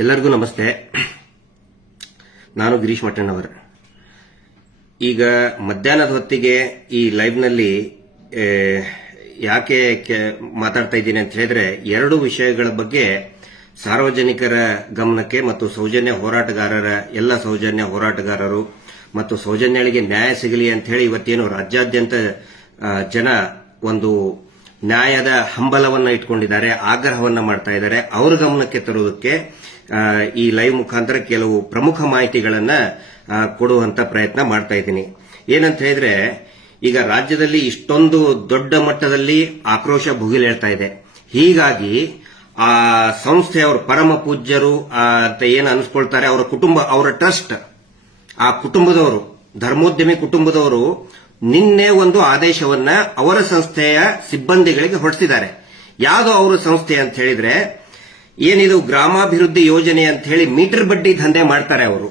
ಎಲ್ಲರಿಗೂ ನಮಸ್ತೆ. ನಾನು ಗಿರೀಶ್ ಮಠಣ್ಣವರ್. ಈಗ ಮಧ್ಯಾಹ್ನದ ಹೊತ್ತಿಗೆ ಈ ಲೈವ್ನಲ್ಲಿ ಯಾಕೆ ಮಾತಾಡ್ತಾ ಇದ್ದೀನಿ ಅಂತ ಹೇಳಿದ್ರೆ, ಎರಡು ವಿಷಯಗಳ ಬಗ್ಗೆ ಸಾರ್ವಜನಿಕರ ಗಮನಕ್ಕೆ ಮತ್ತು ಸೌಜನ್ಯ ಹೋರಾಟಗಾರರ ಎಲ್ಲ ಸೌಜನ್ಯ ಹೋರಾಟಗಾರರು ಮತ್ತು ಸೌಜನ್ಯಗಳಿಗೆ ನ್ಯಾಯ ಸಿಗಲಿ ಅಂತ ಹೇಳಿ ಇವತ್ತೇನು ರಾಜ್ಯಾದ್ಯಂತ ಜನ ಒಂದು ನ್ಯಾಯದ ಹಂಬಲವನ್ನ ಇಟ್ಕೊಂಡಿದ್ದಾರೆ, ಆಗ್ರಹವನ್ನ ಮಾಡ್ತಾ ಇದ್ದಾರೆ. ಅವರ ಗಮನಕ್ಕೆ ತರುವುದಕ್ಕೆ ಈ ಲೈವ್ ಮುಖಾಂತರ ಕೆಲವು ಪ್ರಮುಖ ಮಾಹಿತಿಗಳನ್ನ ಕೊಡುವಂತ ಪ್ರಯತ್ನ ಮಾಡ್ತಾ ಇದ್ದೀನಿ. ಏನಂತ ಹೇಳಿದ್ರೆ, ಈಗ ರಾಜ್ಯದಲ್ಲಿ ಇಷ್ಟೊಂದು ದೊಡ್ಡ ಮಟ್ಟದಲ್ಲಿ ಆಕ್ರೋಶ ಭುಗಿಲೇಳ್ತಾ ಇದೆ. ಹೀಗಾಗಿ ಆ ಸಂಸ್ಥೆಯವರು ಪರಮ ಪೂಜ್ಯರು ಅಂತ ಏನು ಅನಿಸ್ಕೊಳ್ತಾರೆ, ಅವರ ಕುಟುಂಬ, ಅವರ ಟ್ರಸ್ಟ್, ಆ ಕುಟುಂಬದವರು, ಧರ್ಮೋದ್ಯಮಿ ಕುಟುಂಬದವರು ನಿನ್ನೆ ಒಂದು ಆದೇಶವನ್ನ ಅವರ ಸಂಸ್ಥೆಯ ಸಿಬ್ಬಂದಿಗಳಿಗೆ ಹೊರಡಿಸಿದ್ದಾರೆ. ಯಾವುದು ಅವರ ಸಂಸ್ಥೆ ಅಂತ ಹೇಳಿದ್ರೆ, ಏನಿದು ಗ್ರಾಮಾಭಿವೃದ್ಧಿ ಯೋಜನೆ ಅಂತ ಹೇಳಿ ಮೀಟರ್ ಬಡ್ಡಿ ದಂಧೆ ಮಾಡ್ತಾರೆ ಅವರು.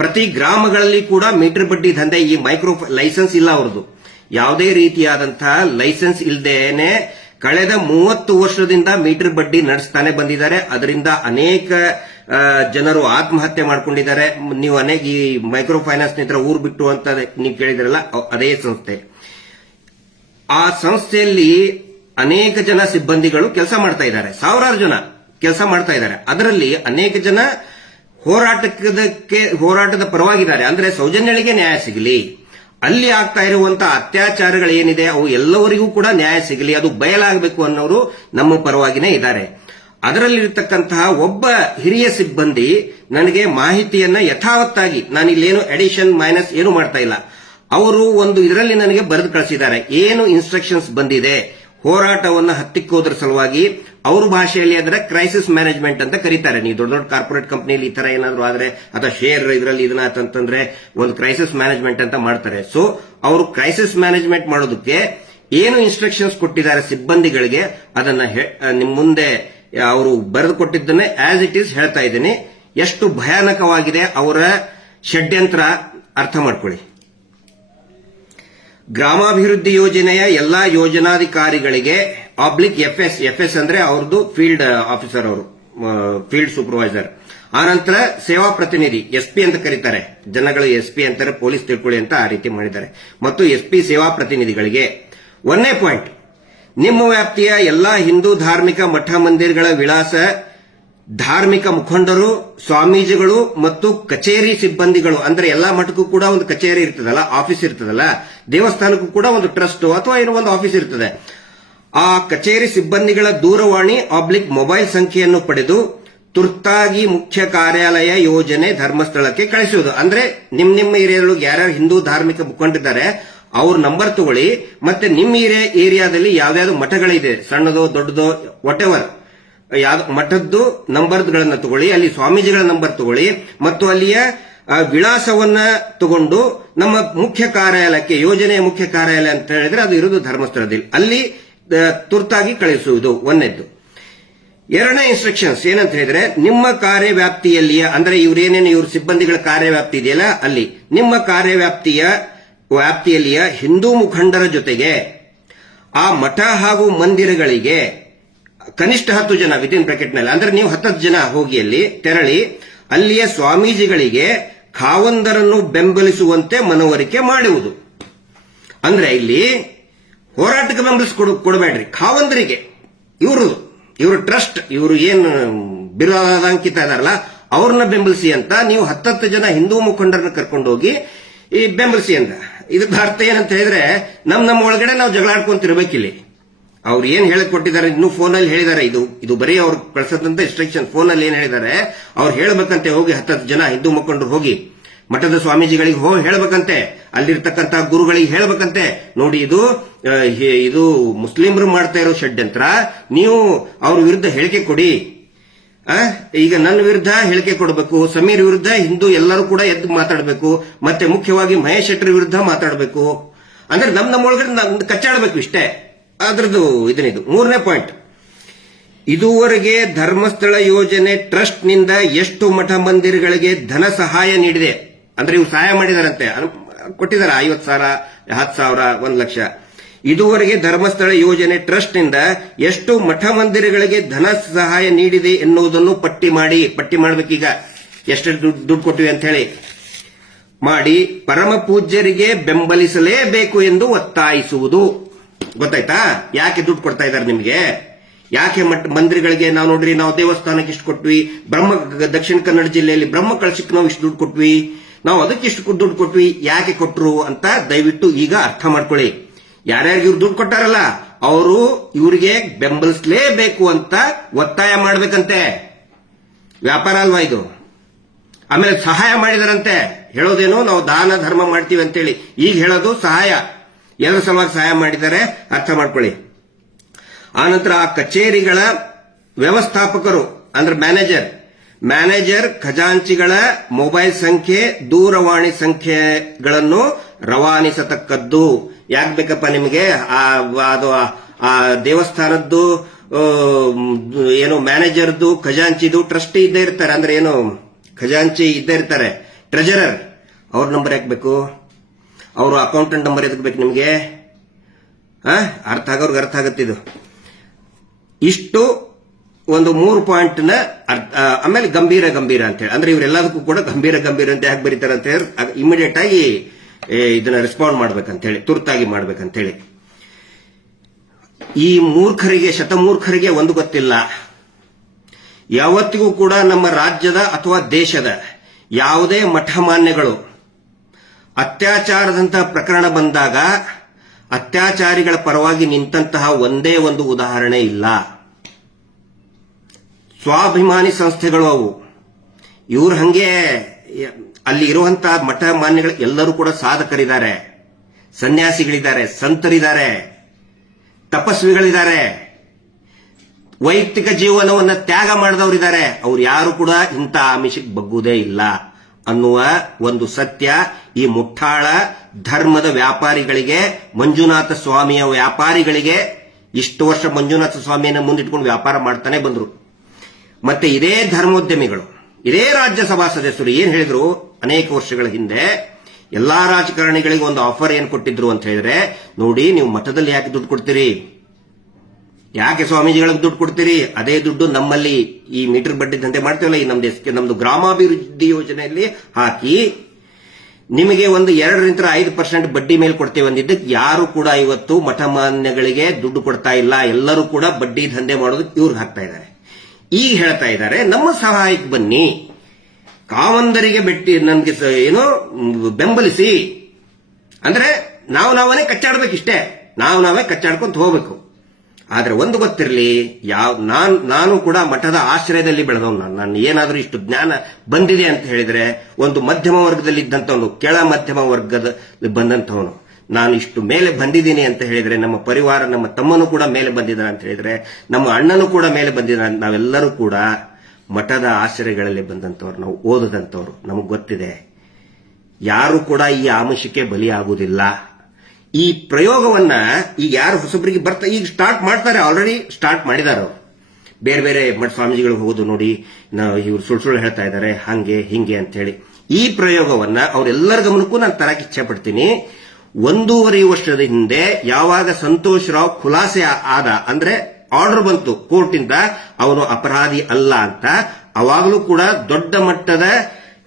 ಪ್ರತಿ ಗ್ರಾಮಗಳಲ್ಲಿ ಕೂಡ ಮೀಟರ್ ಬಡ್ಡಿ ದಂಧೆ. ಈ ಮೈಕ್ರೋ ಲೈಸೆನ್ಸ್ ಇಲ್ಲ ಅವರದು, ಯಾವುದೇ ರೀತಿಯಾದಂತಹ ಲೈಸೆನ್ಸ್ ಇಲ್ಲದೇನೆ ಕಳೆದ 30 ವರ್ಷದಿಂದ ಮೀಟರ್ ಬಡ್ಡಿ ನಡೆಸ್ತಾನೆ ಬಂದಿದ್ದಾರೆ. ಅದರಿಂದ ಅನೇಕ ಜನರು ಆತ್ಮಹತ್ಯೆ ಮಾಡ್ಕೊಂಡಿದ್ದಾರೆ. ನೀವು ಅನೇಕ ಈ ಮೈಕ್ರೋ ಫೈನಾನ್ಸ್ ನಿಂದ ಊರು ಬಿಟ್ಟು ಅಂತ ನೀವು ಕೇಳಿದ್ರಲ್ಲ, ಅದೇ ಸಂಸ್ಥೆ. ಆ ಸಂಸ್ಥೆಯಲ್ಲಿ ಅನೇಕ ಜನ ಸಿಬ್ಬಂದಿಗಳು ಕೆಲಸ ಮಾಡ್ತಾ ಇದ್ದಾರೆ, ಸಾವಿರಾರು ಜನ ಕೆಲಸ ಮಾಡ್ತಾ ಇದ್ದಾರೆ. ಅದರಲ್ಲಿ ಅನೇಕ ಜನ ಹೋರಾಟದ ಪರವಾಗಿದ್ದಾರೆ. ಅಂದ್ರೆ ಸೌಜನ್ಯಗಳಿಗೆ ನ್ಯಾಯ ಸಿಗಲಿ, ಅಲ್ಲಿ ಆಗ್ತಾ ಇರುವಂತಹ ಅತ್ಯಾಚಾರಗಳು ಏನಿದೆ ಅವು ಎಲ್ಲವರಿಗೂ ಕೂಡ ನ್ಯಾಯ ಸಿಗಲಿ, ಅದು ಬಯಲಾಗಬೇಕು ಅನ್ನೋರು ನಮ್ಮ ಪರವಾಗಿನೇ ಇದ್ದಾರೆ. ಅದರಲ್ಲಿರತಕ್ಕಂತಹ ಒಬ್ಬ ಹಿರಿಯ ಸಿಬ್ಬಂದಿ ನನಗೆ ಮಾಹಿತಿಯನ್ನ ಯಥಾವತ್ತಾಗಿ, ನಾನು ಇಲ್ಲೇನು ಎಡಿಷನ್ ಮೈನಸ್ ಏನು ಮಾಡ್ತಾ ಇಲ್ಲ, ಅವರು ಒಂದು ಇದರಲ್ಲಿ ನನಗೆ ಬರೆದು ಕಳಿಸಿದ್ದಾರೆ. ಏನು ಇನ್ಸ್ಟ್ರಕ್ಷನ್ಸ್ ಬಂದಿದೆ ಹೋರಾಟವನ್ನು ಹತ್ತಿಕ್ಕೋದ್ರ ಸಲುವಾಗಿ, ಅವ್ರ ಭಾಷೆಯಲ್ಲಿ ಅದರ ಕ್ರೈಸಿಸ್ ಮ್ಯಾನೇಜ್ಮೆಂಟ್ ಅಂತ ಕರೀತಾರೆ. ನೀವು ದೊಡ್ಡ ದೊಡ್ಡ ಕಾರ್ಪೊರೇಟ್ ಕಂಪನಿಯಲ್ಲಿ ಈ ತರ ಏನಾದ್ರು ಆದ್ರೆ ಅಥವಾ ಶೇರ್ ಇದರಲ್ಲಿ ಇದನ್ನ ಅಂತಂದ್ರೆ ಒಂದು ಕ್ರೈಸಿಸ್ ಮ್ಯಾನೇಜ್ಮೆಂಟ್ ಅಂತ ಮಾಡ್ತಾರೆ. ಸೊ ಅವರು ಕ್ರೈಸಿಸ್ ಮ್ಯಾನೇಜ್ಮೆಂಟ್ ಮಾಡೋದಕ್ಕೆ ಏನು ಇನ್ಸ್ಟ್ರಕ್ಷನ್ಸ್ ಕೊಟ್ಟಿದ್ದಾರೆ ಸಿಬ್ಬಂದಿಗಳಿಗೆ, ಅದನ್ನ ನಿಮ್ ಮುಂದೆ ಅವರು ಬರೆದು ಕೊಟ್ಟಿದ್ದನ್ನೇ ಆಸ್ ಇಟ್ ಈಸ್ ಹೇಳ್ತಾ ಇದ್ದೀನಿ. ಎಷ್ಟು ಭಯಾನಕವಾಗಿದೆ ಅವರ ಷಡ್ಯಂತ್ರ ಅರ್ಥ ಮಾಡ್ಕೊಳ್ಳಿ. ಗ್ರಾಮಾಭಿವೃದ್ಧಿ ಯೋಜನೆಯ ಎಲ್ಲಾ ಯೋಜನಾಧಿಕಾರಿಗಳಿಗೆ ಎಫ್ಎಸ್ ಅಂದ್ರೆ ಅವ್ರದ್ದು ಫೀಲ್ಡ್ ಆಫೀಸರ್, ಅವರು ಫೀಲ್ಡ್ ಸೂಪರ್ವೈಸರ್, ಆನಂತರ ಸೇವಾ ಪ್ರತಿನಿಧಿ ಎಸ್ಪಿ ಅಂತ ಕರೀತಾರೆ, ಜನಗಳು ಎಸ್ಪಿ ಅಂತಾರೆ, ಪೊಲೀಸ್ ತಿಳ್ಕೊಳ್ಳಿ ಅಂತ ಆ ರೀತಿ ಮಾಡಿದ್ದಾರೆ. ಮತ್ತು ಎಸ್ಪಿ ಸೇವಾ ಪ್ರತಿನಿಧಿಗಳಿಗೆ 1ನೇ ಪಾಯಿಂಟ್, ನಿಮ್ಮ ವ್ಯಾಪ್ತಿಯ ಎಲ್ಲಾ ಹಿಂದೂ ಧಾರ್ಮಿಕ ಮಠ ಮಂದಿರಗಳ ವಿಳಾಸ, ಧಾರ್ಮಿಕ ಮುಖಂಡರು, ಸ್ವಾಮೀಜಿಗಳು ಮತ್ತು ಕಚೇರಿ ಸಿಬ್ಬಂದಿಗಳು, ಅಂದ್ರೆ ಎಲ್ಲಾ ಮಠಕ್ಕೂ ಕೂಡ ಒಂದು ಕಚೇರಿ ಇರ್ತದಲ್ಲ, ಆಫೀಸ್ ಇರ್ತದಲ್ಲ, ದೇವಸ್ಥಾನಕ್ಕೂ ಕೂಡ ಒಂದು ಟ್ರಸ್ಟ್ ಅಥವಾ ಏನೋ ಒಂದು ಆಫೀಸ್ ಇರ್ತದೆ. ಆ ಕಚೇರಿ ಸಿಬ್ಬಂದಿಗಳ ದೂರವಾಣಿ ಮೊಬೈಲ್ ಸಂಖ್ಯೆಯನ್ನು ಪಡೆದು ತುರ್ತಾಗಿ ಮುಖ್ಯ ಕಾರ್ಯಾಲಯ ಯೋಜನೆ ಧರ್ಮಸ್ಥಳಕ್ಕೆ ಕಳಿಸುವುದು. ಅಂದ್ರೆ ನಿಮ್ಮ ಏರಿಯಾದೊಳಗೆ ಯಾರ್ಯಾರು ಹಿಂದೂ ಧಾರ್ಮಿಕ ಮುಖಂಡಿದ್ದಾರೆ ಅವ್ರ ನಂಬರ್ ತಗೊಳ್ಳಿ, ಮತ್ತೆ ನಿಮ್ಮ ಏರಿಯಾದಲ್ಲಿ ಯಾವ್ದಾವ್ದು ಮಠಗಳಿದೆ, ಸಣ್ಣದೋ ದೊಡ್ಡದೋ ವಾಟ್ ಎವರ್, ಯಾವ್ದು ಮಠದ್ದು ನಂಬರ್ಗಳನ್ನ ತಗೊಳ್ಳಿ, ಅಲ್ಲಿ ಸ್ವಾಮೀಜಿಗಳ ನಂಬರ್ ತಗೊಳ್ಳಿ, ಮತ್ತು ಅಲ್ಲಿಯ ವಿಳಾಸವನ್ನ ತಗೊಂಡು ನಮ್ಮ ಮುಖ್ಯ ಕಾರ್ಯಾಲಯಕ್ಕೆ, ಯೋಜನೆಯ ಮುಖ್ಯ ಕಾರ್ಯಾಲಯ ಅಂತ ಹೇಳಿದ್ರೆ ಅದು ಇರುವುದು ಧರ್ಮಸ್ಥಳದಲ್ಲಿ, ಅಲ್ಲಿ ತುರ್ತಾಗಿ ಕಳಿಸುವುದು 1ನೇದ್ದು. 2ನೇ ಇನ್ಸ್ಟ್ರಕ್ಷನ್ಸ್ ಏನಂತ ಹೇಳಿದ್ರೆ, ನಿಮ್ಮ ಕಾರ್ಯವ್ಯಾಪ್ತಿಯಲ್ಲಿಯ, ಅಂದ್ರೆ ಇವ್ರ ಸಿಬ್ಬಂದಿಗಳ ಕಾರ್ಯವ್ಯಾಪ್ತಿ ಇದೆಯಲ್ಲ, ಅಲ್ಲಿ ನಿಮ್ಮ ವ್ಯಾಪ್ತಿಯಲ್ಲಿಯ ಹಿಂದೂ ಮುಖಂಡರ ಜೊತೆಗೆ ಆ ಮಠ ಹಾಗೂ ಮಂದಿರಗಳಿಗೆ ಕನಿಷ್ಠ 10 ಜನ ವಿದಿನ್ ಬ್ರಾಕೆಟ್ನಲ್ಲಿ, ಅಂದ್ರೆ ನೀವು 10 ಜನ ಹೋಗಿ ಅಲ್ಲಿ ತೆರಳಿ ಅಲ್ಲಿಯ ಸ್ವಾಮೀಜಿಗಳಿಗೆ ಖಾವಂದರನ್ನು ಬೆಂಬಲಿಸುವಂತೆ ಮನವರಿಕೆ ಮಾಡುವುದು. ಅಂದ್ರೆ ಇಲ್ಲಿ ಹೋರಾಟಕ್ಕೆ ಕೊಡಬೇಡ್ರಿ, ಖಾವಂದರಿಗೆ, ಇವರು ಟ್ರಸ್ಟ್, ಇವರು ಏನು ಬಿರುದಾಂಕಿತ ಇದಾರಲ್ಲ ಅವ್ರನ್ನ ಬೆಂಬಲಿಸಿ ಅಂತ ನೀವು 10 ಜನ ಹಿಂದೂ ಮುಖಂಡರನ್ನ ಕರ್ಕೊಂಡು ಹೋಗಿ ಈ ಬೆಂಬಲಿಸಿ ಅಂತ. ಇದಕ್ಕೆ ಅರ್ಥ ಏನಂತ ಹೇಳಿದ್ರೆ, ನಮ್ಮ ಒಳಗಡೆ ನಾವು ಜಗಳಾಡ್ಕೊಂತಿರ್ಬೇಕಿಲ್ಲಿ. ಅವ್ರು ಏನ್ ಹೇಳಿಕೊಟ್ಟಿದ್ದಾರೆ, ಇನ್ನು ಫೋನಲ್ಲಿ ಹೇಳಿದ್ದಾರೆ, ಇದು ಬರೀ ಅವ್ರು ಕಳಿಸದಂತ ಇನ್ಸ್ಟ್ರಕ್ಷನ್. ಫೋನಲ್ಲಿ ಏನ್ ಹೇಳಿದ್ದಾರೆ, ಅವ್ರು ಹೇಳಬೇಕಂತೆ, ಹೋಗಿ 10 ಜನ ಹಿಂದೂ ಮುಖಂಡರು ಹೋಗಿ ಮಠದ ಸ್ವಾಮೀಜಿಗಳಿಗೆ ಹೋಗಿ ಹೇಳಬೇಕಂತೆ, ಅಲ್ಲಿರ್ತಕ್ಕಂಥ ಗುರುಗಳಿಗೆ ಹೇಳಬೇಕಂತೆ, ನೋಡಿ ಇದು ಮುಸ್ಲಿಮರು ಮಾಡ್ತಾ ಇರೋ ಷಡ್ಯಂತ್ರ, ನೀವು ಅವ್ರ ವಿರುದ್ಧ ಹೇಳಿಕೆ ಕೊಡಿ. ಈಗ ನನ್ನ ವಿರುದ್ಧ ಹೇಳಿಕೆ ಕೊಡಬೇಕು, ಸಮೀರ್ ವಿರುದ್ಧ ಹಿಂದೂ ಎಲ್ಲರೂ ಕೂಡ ಎದ್ದು ಮಾತಾಡಬೇಕು, ಮತ್ತೆ ಮುಖ್ಯವಾಗಿ ಮಹೇಶ್ ಶೆಟ್ಟರ್ ವಿರುದ್ಧ ಮಾತಾಡಬೇಕು. ಅಂದ್ರೆ ನಮ್ಮ ಒಳಗಡೆ ಕಚ್ಚಾಡಬೇಕು, ಇಷ್ಟೇ ಅದ್ರದ್ದು ಇದನ್ನಿದು. 3ನೇ ಪಾಯಿಂಟ್, ಇದುವರೆಗೆ ಧರ್ಮಸ್ಥಳ ಯೋಜನೆ ಟ್ರಸ್ಟ್ ನಿಂದ ಎಷ್ಟು ಮಠ ಮಂದಿರಗಳಿಗೆ ಧನ ಸಹಾಯ ನೀಡಿದೆ, ಅಂದ್ರೆ ಇವ್ರು ಸಹಾಯ ಮಾಡಿದಾರಂತೆ, ಕೊಟ್ಟಿದ್ದಾರೆ 50,000, 10,000, 1 ಲಕ್ಷ. ಇದುವರೆಗೆ ಧರ್ಮಸ್ಥಳ ಯೋಜನೆ ಟ್ರಸ್ಟ್ ನಿಂದ ಎಷ್ಟು ಮಠ ಮಂದಿರಗಳಿಗೆ ಧನ ಸಹಾಯ ನೀಡಿದೆ ಎನ್ನುವುದನ್ನು ಪಟ್ಟಿ ಮಾಡಬೇಕೀಗ. ಎಷ್ಟು ದುಡ್ಡು ಕೊಟ್ಟಿವೆ ಅಂತ ಹೇಳಿ ಮಾಡಿ ಪರಮ ಪೂಜ್ಯರಿಗೆ ಬೆಂಬಲಿಸಲೇಬೇಕು ಎಂದು ಒತ್ತಾಯಿಸುವುದು. ಗೊತ್ತಾಯ್ತಾ ಯಾಕೆ ದುಡ್ಡು ಕೊಡ್ತಾ ಇದ್ದಾರೆ ನಿಮಗೆ? ಯಾಕೆ ಮಂದಿರಗಳಿಗೆ ನಾವು ನೋಡ್ರಿ, ನಾವು ದೇವಸ್ಥಾನಕ್ಕೆ ಇಷ್ಟು ಕೊಟ್ವಿ, ದಕ್ಷಿಣ ಕನ್ನಡ ಜಿಲ್ಲೆಯಲ್ಲಿ ಬ್ರಹ್ಮ ಕಳಶಕ್ಕೆ ನಾವು ಇಷ್ಟು ದುಡ್ಡು ಕೊಟ್ವಿ, ನಾವು ಅದಕ್ಕೆ ಇಷ್ಟು ದುಡ್ಡು ಕೊಟ್ವಿ, ಯಾಕೆ ಕೊಟ್ರು ಅಂತ ದಯವಿಟ್ಟು ಈಗ ಅರ್ಥ ಮಾಡ್ಕೊಳ್ಳಿ. ಯಾರ್ಯಾರಿಗೆ ಇವ್ರು ದುಡ್ಡು ಕೊಟ್ಟಾರಲ್ಲ ಅವರು ಇವರಿಗೆ ಬೆಂಬಲಿಸಲೇಬೇಕು ಅಂತ ಒತ್ತಾಯ ಮಾಡ್ಬೇಕಂತೆ. ವ್ಯಾಪಾರ ಅಲ್ವಾ ಇದು? ಆಮೇಲೆ ಸಹಾಯ ಮಾಡಿದಾರಂತೆ. ಹೇಳೋದೇನು ನಾವು ದಾನ ಧರ್ಮ ಮಾಡ್ತೀವಿ ಅಂತೇಳಿ, ಈಗ ಹೇಳೋದು ಸಹಾಯ. ಎಲ್ಲರ ಸಲುವಾಗಿ ಸಹಾಯ ಮಾಡಿದ್ದಾರೆ, ಅರ್ಥ ಮಾಡ್ಕೊಳ್ಳಿ. ಆನಂತರ ಆ ಕಚೇರಿಗಳ ವ್ಯವಸ್ಥಾಪಕರು ಅಂದ್ರೆ ಮ್ಯಾನೇಜರ್ ಖಜಾಂಚಿಗಳ ಮೊಬೈಲ್ ಸಂಖ್ಯೆ, ದೂರವಾಣಿ ಸಂಖ್ಯೆಗಳನ್ನು ರವಾನಿಸತಕ್ಕದ್ದು. ಯಾಕೆ ಬೇಕಪ್ಪ ನಿಮಗೆ? ಅದು ಆ ದೇವಸ್ಥಾನದ್ದು ಏನು ಮ್ಯಾನೇಜರ್ದು, ಖಜಾಂಚಿದು, ಟ್ರಸ್ಟಿ ಇದ್ದೇ ಇರ್ತಾರೆ. ಅಂದ್ರೆ ಏನು ಖಜಾಂಚಿ ಇದ್ದೇ ಇರ್ತಾರೆ, ಟ್ರೆಜರರ್. ಅವ್ರ ನಂಬರ್ ಯಾಕೆ ಬೇಕು? ಅವರು ಅಕೌಂಟೆಂಟ್ ನಂಬರ್ ಎದಕ್ಕೆ ಬೇಕು ನಿಮಗೆ? ಅರ್ಥ ಆಗೋರ್ಗೆ ಅರ್ಥ ಆಗತ್ತಿದು. ಇಷ್ಟು ಒಂದು 3 ಪಾಯಿಂಟ್ ನ ಆಮೇಲೆ ಗಂಭೀರ ಅಂತ ಹೇಳಿ, ಅಂದ್ರೆ ಇವರೆಲ್ಲದಕ್ಕೂ ಕೂಡ ಗಂಭೀರ ಅಂತ ಯಾಕೆ ಬರೀತಾರೆ ಅಂತ ಹೇಳಿ ಇಮಿಡಿಯೇಟ್ ಆಗಿ ಇದನ್ನ ರೆಸ್ಪಾಂಡ್ ಮಾಡ್ಬೇಕಂತ ಹೇಳಿ, ತುರ್ತಾಗಿ ಮಾಡ್ಬೇಕಂತ ಹೇಳಿ. ಈ ಶತಮೂರ್ಖರಿಗೆ ಒಂದು ಗೊತ್ತಿಲ್ಲ. ಯಾವತ್ತಿಗೂ ಕೂಡ ನಮ್ಮ ರಾಜ್ಯದ ಅಥವಾ ದೇಶದ ಯಾವುದೇ ಮಠಮಾನ್ಯಗಳು ಅತ್ಯಾಚಾರದಂತಹ ಪ್ರಕರಣ ಬಂದಾಗ ಅತ್ಯಾಚಾರಿಗಳ ಪರವಾಗಿ ನಿಂತಹ ಒಂದೇ ಒಂದು ಉದಾಹರಣೆ ಇಲ್ಲ. ಸ್ವಾಭಿಮಾನಿ ಸಂಸ್ಥೆಗಳು ಅವು. ಇವ್ರು ಹಂಗೆ ಅಲ್ಲಿ ಇರುವಂತಹ ಮಠ ಮಾನ್ಯಗಳು ಎಲ್ಲರೂ ಕೂಡ ಸಾಧಕರಿದ್ದಾರೆ, ಸನ್ಯಾಸಿಗಳಿದ್ದಾರೆ, ಸಂತರಿದ್ದಾರೆ, ತಪಸ್ವಿಗಳಿದ್ದಾರೆ, ವೈಯಕ್ತಿಕ ಜೀವನವನ್ನು ತ್ಯಾಗ ಮಾಡಿದವರಿದ್ದಾರೆ. ಅವ್ರು ಯಾರು ಕೂಡ ಇಂಥ ಆಮಿಷಕ್ಕೆ ಬಗ್ಗುವುದೇ ಇಲ್ಲ ಅನ್ನುವ ಒಂದು ಸತ್ಯ ಈ ಮುಠಾಳ ಧರ್ಮದ ವ್ಯಾಪಾರಿಗಳಿಗೆ, ಮಂಜುನಾಥ ಸ್ವಾಮಿಯ ವ್ಯಾಪಾರಿಗಳಿಗೆ, ಇಷ್ಟು ವರ್ಷ ಮಂಜುನಾಥ ಸ್ವಾಮಿಯನ್ನ ಮುಂದಿಟ್ಕೊಂಡು ವ್ಯಾಪಾರ ಮಾಡ್ತಾನೆ ಬಂದ್ರು. ಮತ್ತೆ ಇದೇ ಧರ್ಮೋದ್ಯಮಿಗಳು, ಇದೇ ರಾಜ್ಯಸಭಾ ಸದಸ್ಯರು ಏನ್ ಹೇಳಿದ್ರು ಅನೇಕ ವರ್ಷಗಳ ಹಿಂದೆ, ಎಲ್ಲಾ ರಾಜಕಾರಣಿಗಳಿಗೆ ಒಂದು ಆಫರ್ ಏನ್ ಕೊಟ್ಟಿದ್ರು ಅಂತ ಹೇಳಿದ್ರೆ, ನೋಡಿ ನೀವು ಮಠದಲ್ಲಿ ಯಾಕೆ ದುಡ್ಡು ಕೊಡ್ತೀರಿ, ಯಾಕೆ ಸ್ವಾಮೀಜಿಗಳಿಗೆ ದುಡ್ಡು ಕೊಡ್ತೀರಿ, ಅದೇ ದುಡ್ಡು ನಮ್ಮಲ್ಲಿ ಈ ಮೀಟರ್ ಬಡ್ಡಿ ದಂಧೆ ಮಾಡ್ತೀವಲ್ಲ, ಈ ನಮ್ದು ಗ್ರಾಮಾಭಿವೃದ್ಧಿ ಯೋಜನೆಯಲ್ಲಿ ಹಾಕಿ ನಿಮಗೆ ಒಂದು 2-5% ಬಡ್ಡಿ ಮೇಲೆ ಕೊಡ್ತೇವೆ ಅಂದಿದ್ದಕ್ಕೆ ಯಾರು ಕೂಡ ಇವತ್ತು ಮಠ ಮಾನ್ಯಗಳಿಗೆ ದುಡ್ಡು ಕೊಡ್ತಾ ಇಲ್ಲ. ಎಲ್ಲರೂ ಕೂಡ ಬಡ್ಡಿ ದಂಧೆ ಮಾಡೋದಕ್ಕೆ ಇವ್ರಿಗೆ ಹಾಕ್ತಾ ಇದ್ದಾರೆ. ಈಗ ಹೇಳ್ತಾ ಇದ್ದಾರೆ ನಮ್ಮ ಸಹಾಯಕ್ಕೆ ಬನ್ನಿ, ಕಾವಂದರಿಗೆ ನನ್ಗೆ ಏನೋ ಬೆಂಬಲಿಸಿ. ಅಂದ್ರೆ ನಾವೇ ಕಚ್ಚಾಡ್ಬೇಕಿಷ್ಟೇ, ನಾವೇ ಕಚ್ಚಾಡ್ಕೊಂತ ಹೋಗ್ಬೇಕು. ಆದ್ರೆ ಒಂದು ಗೊತ್ತಿರಲಿ, ನಾನು ಕೂಡ ಮಠದ ಆಶ್ರಯದಲ್ಲಿ ಬೆಳೆದವನು. ನಾನು ಏನಾದ್ರೂ ಇಷ್ಟು ಜ್ಞಾನ ಬಂದಿದೆ ಅಂತ ಹೇಳಿದ್ರೆ ಒಂದು ಮಧ್ಯಮ ವರ್ಗದಲ್ಲಿ ಇದ್ದಂಥವನು, ಕೆಳ ಮಧ್ಯಮ ವರ್ಗದ ಬಂದಂಥವನು. ನಾನು ಇಷ್ಟು ಮೇಲೆ ಬಂದಿದ್ದೀನಿ ಅಂತ ಹೇಳಿದ್ರೆ ನಮ್ಮ ಪರಿವಾರ, ನಮ್ಮ ತಮ್ಮನು ಕೂಡ ಮೇಲೆ ಬಂದಿದ್ದಾನೆ ಅಂತ ಹೇಳಿದ್ರೆ, ನಮ್ಮ ಅಣ್ಣನು ಕೂಡ ಮೇಲೆ ಬಂದಿದ್ದಾನೆ. ನಾವೆಲ್ಲರೂ ಕೂಡ ಮಠದ ಆಶ್ರಯಗಳಲ್ಲಿ ಬಂದಂಥವ್ರು, ನಾವು ಓದದಂಥವ್ರು, ನಮಗೆ ಗೊತ್ತಿದೆ. ಯಾರು ಕೂಡ ಈ ಆಮಿಷಕ್ಕೆ ಬಲಿಯಾಗುವುದಿಲ್ಲ. ಈ ಪ್ರಯೋಗವನ್ನ ಈಗ ಯಾರು ಹೊಸಬರಿಗೆ ಈಗ ಸ್ಟಾರ್ಟ್ ಮಾಡ್ತಾರೆ, ಆಲ್ರೆಡಿ ಸ್ಟಾರ್ಟ್ ಮಾಡಿದ್ದಾರೆ ಅವರು. ಬೇರೆ ಬೇರೆ ಮಠ ಸ್ವಾಮೀಜಿಗಳು ಹೋಗೋದು ನೋಡಿ, ಇವ್ರು ಸುಳ್ಳು ಹೇಳ್ತಾ ಇದ್ದಾರೆ, ಹಂಗೆ ಹಿಂಗೆ ಅಂತ ಹೇಳಿ. ಈ ಪ್ರಯೋಗವನ್ನ ಅವರೆಲ್ಲರ ಗಮನಕ್ಕೂ ನಾನು ತರಕ್ಕೆ ಇಚ್ಛೆ ಪಡ್ತೀನಿ. 1.5 ವರ್ಷದ ಹಿಂದೆ ಯಾವಾಗ ಸಂತೋಷ್ ರಾವ್ ಖುಲಾಸೆ ಆದ, ಅಂದ್ರೆ ಆರ್ಡರ್ ಬಂತು ಕೋರ್ಟಿಂದ ಅವನು ಅಪರಾಧಿ ಅಲ್ಲ ಅಂತ, ಅವಾಗಲೂ ಕೂಡ ದೊಡ್ಡ ಮಟ್ಟದ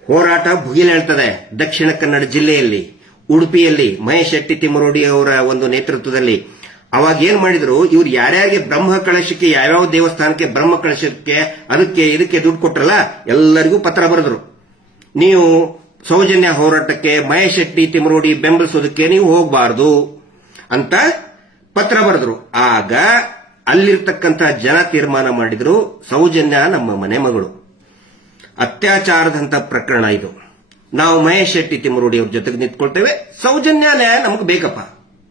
ಹೋರಾಟ ಭುಗಿಲೇಳ್ತದೆ ದಕ್ಷಿಣ ಕನ್ನಡ ಜಿಲ್ಲೆಯಲ್ಲಿ, ಉಡುಪಿಯಲ್ಲಿ ಮಹೇಶ್ ಶೆಟ್ಟಿ ತಿಮ್ಮರೋಡಿ ಅವರ ಒಂದು ನೇತೃತ್ವದಲ್ಲಿ. ಅವಾಗ ಏನ್ ಮಾಡಿದ್ರು, ಇವ್ರು ಯಾರ್ಯಾರಿಗೆ ಬ್ರಹ್ಮ ಕಳಶಕ್ಕೆ, ಯಾವ್ಯಾವ ದೇವಸ್ಥಾನಕ್ಕೆ ಬ್ರಹ್ಮ ಕಳಶಕ್ಕೆ ಅದಕ್ಕೆ ಇದಕ್ಕೆ ದುಡ್ಡು ಕೊಟ್ರಲ್ಲ ಎಲ್ಲರಿಗೂ ಪತ್ರ ಬರೆದ್ರು. ನೀವು ಸೌಜನ್ಯ ಹೋರಾಟಕ್ಕೆ ಮಹೇಶ್ ಶೆಟ್ಟಿ ತಿಮ್ಮರೋಡಿ ಬೆಂಬಲಿಸೋದಕ್ಕೆ ನೀವು ಹೋಗಬಾರದು ಅಂತ ಪತ್ರ ಬರೆದ್ರು. ಆಗ ಅಲ್ಲಿರ್ತಕ್ಕಂಥ ಜನ ತೀರ್ಮಾನ ಮಾಡಿದ್ರು, ಸೌಜನ್ಯ ನಮ್ಮ ಮನೆ ಮಗಳು, ಅತ್ಯಾಚಾರದಂತ ಪ್ರಕರಣ ಇದು, ನಾವು ಮಹೇಶ್ ಶೆಟ್ಟಿ ತಿಮ್ಮರೋಡಿ ಅವ್ರ ಜೊತೆಗೆ ನಿಂತ್ಕೊಳ್ತೇವೆ, ಸೌಜನ್ಯ ನ್ಯಾಯ ನಮ್ಗೆ ಬೇಕಪ್ಪ,